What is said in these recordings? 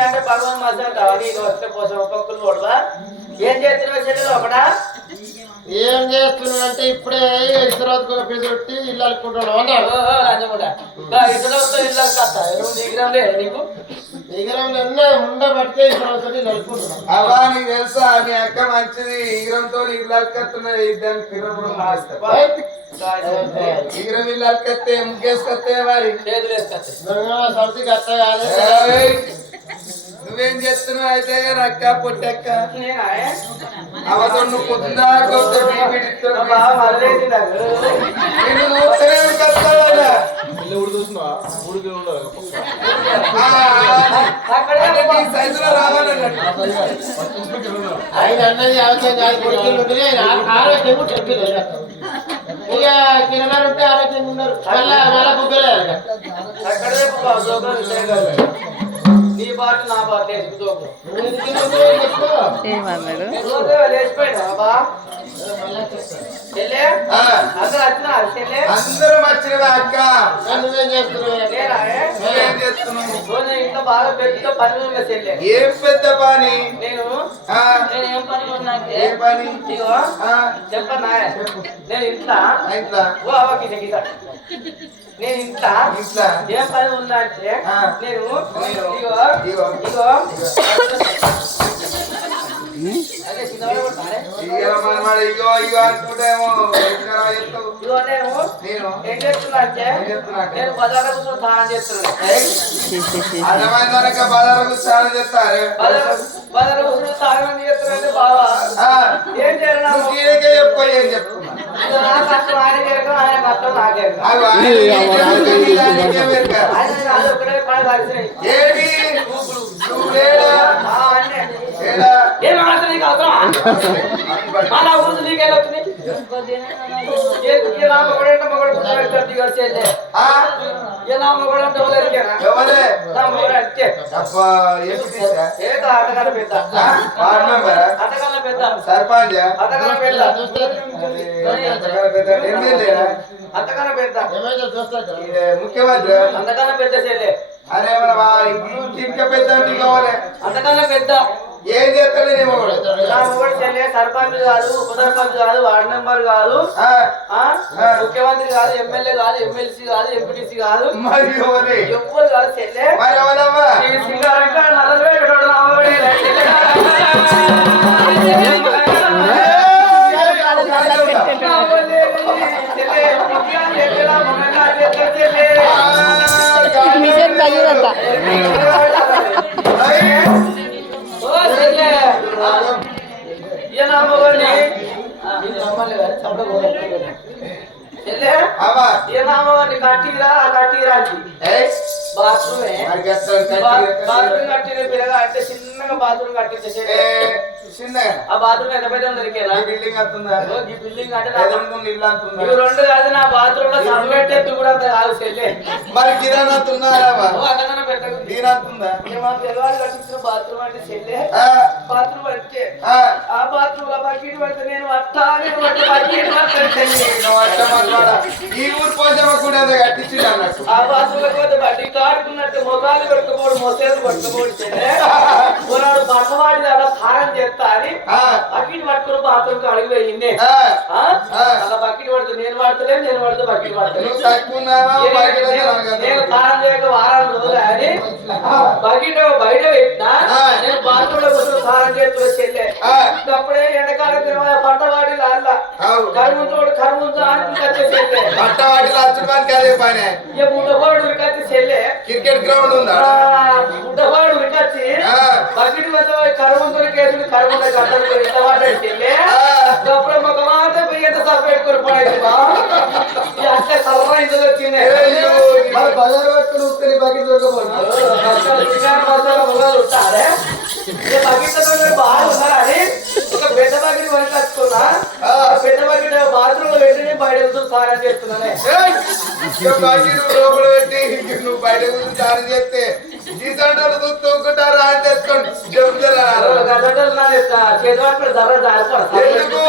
అంటే భగవాన్ మధ్య నీకు వస్తే కోసం ఒక్కొక్కరు కొడవా ఏం చేస్తున్నావు చెల్లెలు ఒకటా ఏం చేస్తున్నావు అంటే ఇప్పుడే ఇసురాత్ పెట్టి ఇల్లు అనుకుంటున్నావు అన్నాడు ఇల్లు దిగిరం లేదు నీకు? ఎగరం ఎన్నో ఉండబట్టే ఇసురాత్ ఇల్లు అనుకుంటున్నావు అవా నీకు తెలుసా? అక్క మంచిది. ఈగరంతో ఇల్లు అలకత్తున్నది ఈగరం ఇల్లు అలకత్తే ముగ్గేసుకొస్తే మరి చేతులు వేసుకొచ్చి సర్ది కట్ట కాదు. ఏయ్, నువ్వేం చేస్తున్నావు అయితే? అక్క పొట్టక్క. అవతో నువ్వు పొద్దుదా రావాలన్నట్టు ఆయన అన్నది ఆరోగ్యం కాదు కొడుకులు ఉంటుంది ఆయన ఆ- ఆరోగ్యం కూడా చెప్పలేదు ఇక ఉంటే ఆరోగ్యంగా ఉన్నారు. మళ్ళా మళ్ళా బుగ్గలే అక్కడే. నీ బాట నా బాట ఆ, అందరు వచ్చినవా అక్క. నువ్వేం చేస్తున్నావు? ఇంట్లో బాగా పెద్ద పని ఏం పెద్ద పని? నేను ఏం పని ఉన్నాకే ఏ పని? నేను ఇంట్లో ఇంట్లో. ఓ అవ్వ కిస కిస. నేను ఇంట్లో ఇంట్లో ఏం పని ఉందా అంటే. నేను. ఇగో ఇగో. ఇగో అదే చిన్నవాడు కొడతానే. ఇక మనవాడు ఇగో ఇగో అనుకుంటేమో ఎక్కడ చెప్తావు ఇగో నేను నేను ఏం చేస్తున్నా అంటే? నేను కూర్చొని దానం చేస్తున్నాను చేస్తారు బజార్ బజార్లో కూర్చొని దానం చేస్తున్నానంటే బావా ఆ, ఏం చేయాలి నా నువ్వు ఈయనకే చెప్పు ఏం చెప్తున్నా ఇక నా కష్టం ఆయన జరగదు ఆయన కష్టం నాకే అవి ఆయన నీకే ఎరుక, నీకే ఎరుక. ఆయన కాదు ఒకటే పని కలిసినాయి ఏడి నువ్వు లేడా ఆ, అన్నే. ఏడా ఏం అవసరం నీకు అవసరమా మళ్ళా ఊరు నీకేం వచ్చింది ఏ నా పుట్టాడు అంతే పెద్ద పెద్ద సర్పంచ్. ముఖ్యమంత్రి. అంతకన్నా పెద్ద చెల్లె అరే మన ఇంకా పెద్ద అంటే కావాలి. అంతకన్నా పెద్ద. ఏం నా మొగడు చెల్లె సర్పంచ్ కాదు ఉప సర్పంచ్ కాదు వార్డు మెంబర్ కాదు. ఆ, ఆ? ముఖ్యమంత్రి కాదు ఎమ్మెల్యే కాదు ఎమ్మెల్సీ కాదు ఎంపీటీసీ కాదు. మరి ఎవరే? ఎవ్వరు కాదు చెల్లె మరి ఎవరమ్మా? ఈ సింగారంగా నల్లలు పెట్టడం అమ్మా కట్టిరా కట్టిరా ఏయ్, బాత్రూమే. బాత్రూమ్ కట్టిన పిల్లగా అంటే చిన్నగా బాత్రూమ్ కట్టించే ఏ, చిన్నగా ఆ బాత్రూమ్ ఎంత పెద్ద దొరికేలా? ఈ బిల్డింగ్ అంతుందా? ఈ బిల్డింగ్ అంటే ఇల్లు ఇవి రెండు కాదు నా బాత్రూమ్లో సబ్బెట్టే కూడా అంత కాదు చెల్లె. మరి అంతకన్నా మా పిల్లవాడు కట్టించిన బాత్రూమ్ అంటే చెల్లె. ఆ, బాత్రూమ్ అంటే ఆ, బాత్రూమ్లో బకెట్ పడితే నేను అట్టా నేను పడితే బకెట్. ఈ ఊరు కూడా అన్నట్టు. ఆ బాత్రూమ్లో పోతే బట్టి కాడుకున్నట్టు మొగాలు పెట్టుకోడు మొసేలు పట్టుకోడు చెల్లె. పోరాడు బట్టవాడి అలా కారం చేస్తా అని బకెట్ పట్టుకుని బాత్రూమ్ అడిగి పోయింది. అలా బకెట్ పడితే నేను పడతలే నేను పడితే బకెట్ బయట నేను కారం చేయక వారాలు రోజులు అని బకెట్ బయట పెట్టినా. నేను బాత్రూమ్లో కారం చెల్లె ఆ, అప్పుడే ఎండకాలం పట్టవాడి లాల్ల అవు. కరువుతోడు కరువుతో అని కచ్చే అచ్చుకోవడానికి అదే పని ఇక బుడ్డవాడు ఉరికచ్చి చెల్లె. క్రికెట్ గ్రౌండ్ ఉందా? బుడ్డవాడు ఉరికచ్చి. బకెట్ మీద కరువుతో కేసులు కరువుతో కట్టలు ఇంతవాడు చెల్లె. ఒక మాట పోయి ఎంత సభ పెట్టుకుని పడేది అట్లా సలహా ఇందులో వచ్చింది. బజార్ పట్టుకుని ఉత్తరి బకెట్ దొరకపోతే బాగా ఉన్నారని ఒక పెద్ద బకెట్ వరకు వచ్చుకున్నా పెట్టి బయట వెళ్తూ స్నానం చేస్తున్నానే ఏయ్! ఇక బకెట్ లోపల పెట్టి నువ్వు బయట కూర్చొని చాలు చేస్తే ఈ సంటలు తూక్కుంటారా అని తెచ్చుకోండి చెబుతారా గజటలు నా యొక్క చేతి పట్టుకుని ధర జారిపోరా ఎందుకు?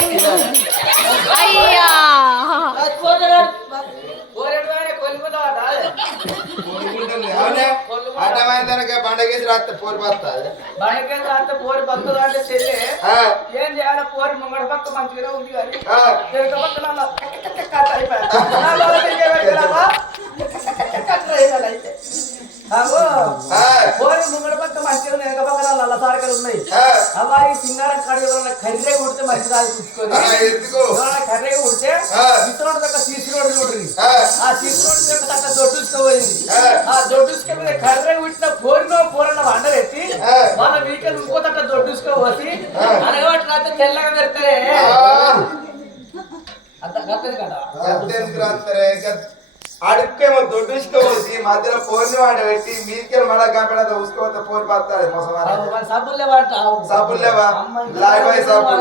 పిండుతారు అయ్యా. అడ్డమైన పండగేసి రాత్రి పోరు పడుతుంది పోరి భక్తులు అంటే చెల్లి ఏం చేయాలి పోరి ముంగడ పక్క మంచిగా ఉంది కానీ వెనక పక్కన అలా కట్ అయిపోయారు. నా లోపల తిరిగే పెట్టావా? కట్ అయిపోయాలి అయితే. అగో, పోరి ముంగడ పక్క మంచిగా ఉంది, వెనక పక్కన నల్ల సారకలు ఉన్నాయి ఈ సింగారం కడి ఎవరైనా కర్రే కొడితే మంచి ఎందుకు ఎవరైనా కర్రే కొడితే. ఇతరుడు దగ్గర సీసీ రోడ్డు చూడండి ఆ. సీసీ రోడ్డు దగ్గర దొడ్డుసుకోపోయింది ఆ. దొడ్డుసుకొని కర్రే కొట్టిన పోరినో పోరన్న వండరెత్తి ఆ. వాళ్ళ వీకెండ్ ఇంకో దగ్గర దొడ్డుసుకోపోసి అనగబట్టి రాత్రి తెల్లగా పెడతారే అంత గత్తది కదా ఎందుకు రాత్రే అడుక్కేమో దొడ్డుకోవచ్చి మధ్యలో పోర్ని వాడి పెట్టి మీదికెళ్ళి మళ్ళా కంపెనీ ఉసుకోవద్ద పోరు పడతాడు మొసమాన సబ్బులు లేవంట సబ్బులు లేవా? లాయ్ బాయ్ సబ్బు.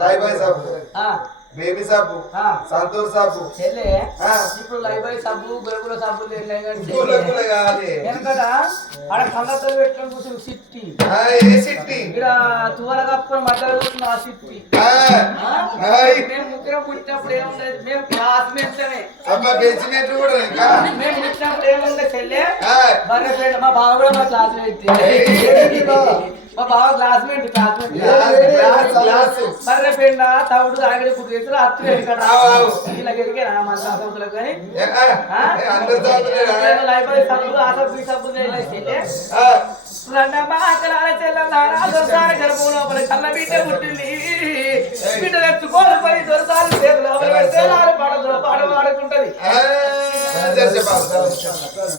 లైవ్ బాయ్ సబ్బు బేబీ సబ్బు ఆ. సంతూర్ ఆ. ఇప్పుడు ఉన్నాయి కానీ గుల్ల గుల్ల కావాలి. వెనకట ఆడ కళ్ళతో పెట్టుకొని కూర్చుని సిట్టి. ఆ, ఏ సిట్టి? ఇక్కడ తువల కప్పుకొని మధ్యలో ఆ సిట్టి. మేము ముగ్గురం పుట్టినప్పుడు ఏముండేది? మేము కూడా మేము పుట్టినప్పుడు చెల్లె? మా బావ కూడా మా క్లాస్మేట్? మా బావ క్లాస్మేట్ క్లాస్మేట్. బర్రె పెండ తవుడు అత్తులు ఇక్కడ ఆవు, ఆవు. ఇలా గెలికే మన సంవత్సరాలకు కానీ. బాయ్ సబ్బులు ఆ? సబ్బు ఈ సబ్బులు కళ్ళ బిడ్డ పుట్టింది. బిడ్డ ఎత్తుకోలు పోయి దొరసారి చేతులు పడదు